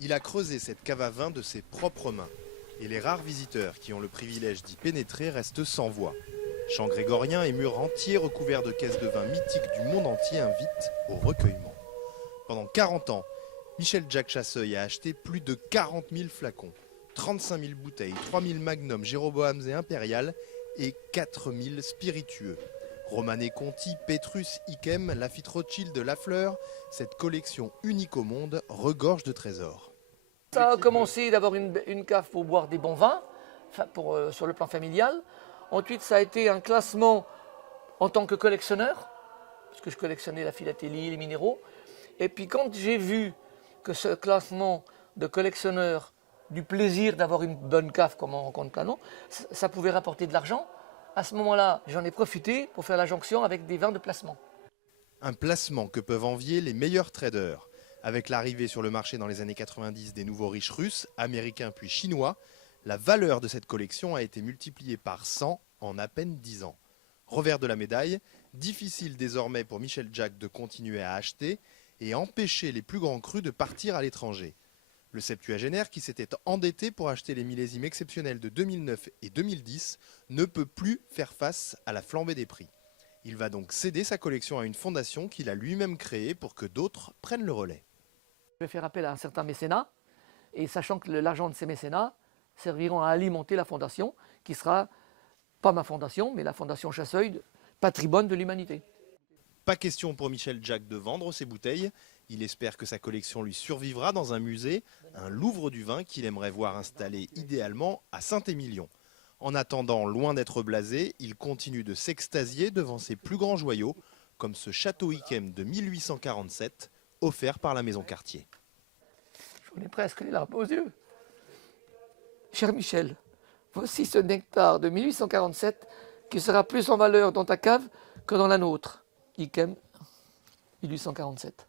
Il a creusé cette cave à vin de ses propres mains. Et les rares visiteurs qui ont le privilège d'y pénétrer restent sans voix. Chants grégoriens et murs entiers recouverts de caisses de vin mythiques du monde entier invitent au recueillement. Pendant 40 ans, Michel-Jacques Chasseuil a acheté plus de 40 000 flacons, 35 000 bouteilles, 3 000 magnums, Jéroboams et impériales et 4 000 spiritueux. Romanée Conti, Pétrus, Iquem, Lafite Rothschild, Lafleur, cette collection unique au monde regorge de trésors. Ça a commencé d'avoir une cave pour boire des bons vins, sur le plan familial. Ensuite, ça a été un classement en tant que collectionneur, parce que je collectionnais la philatélie, les minéraux. Et puis quand j'ai vu que ce classement de collectionneur du plaisir d'avoir une bonne cave, comme on rencontre plein, ça pouvait rapporter de l'argent, à ce moment-là, j'en ai profité pour faire la jonction avec des vins de placement. Un placement que peuvent envier les meilleurs traders. Avec l'arrivée sur le marché dans les années 90 des nouveaux riches russes, américains puis chinois, la valeur de cette collection a été multipliée par 100 en à peine 10 ans. Revers de la médaille, difficile désormais pour Michel-Jacques de continuer à acheter et empêcher les plus grands crus de partir à l'étranger. Le septuagénaire, qui s'était endetté pour acheter les millésimes exceptionnels de 2009 et 2010, ne peut plus faire face à la flambée des prix. Il va donc céder sa collection à une fondation qu'il a lui-même créée pour que d'autres prennent le relais. Je vais faire appel à un certain mécénat, et sachant que l'argent de ces mécénats serviront à alimenter la fondation, qui sera, pas ma fondation, mais la fondation Chasseuil, patrimoine de l'humanité. Pas question pour Michel-Jacques de vendre ses bouteilles. Il espère que sa collection lui survivra dans un musée, un Louvre du vin qu'il aimerait voir installé idéalement à Saint-Émilion. En attendant, loin d'être blasé, il continue de s'extasier devant ses plus grands joyaux, comme ce château Yquem de 1847, offert par la maison Cartier. J'en ai presque les larmes aux yeux. Cher Michel, voici ce nectar de 1847 qui sera plus en valeur dans ta cave que dans la nôtre. Yquem, 1847.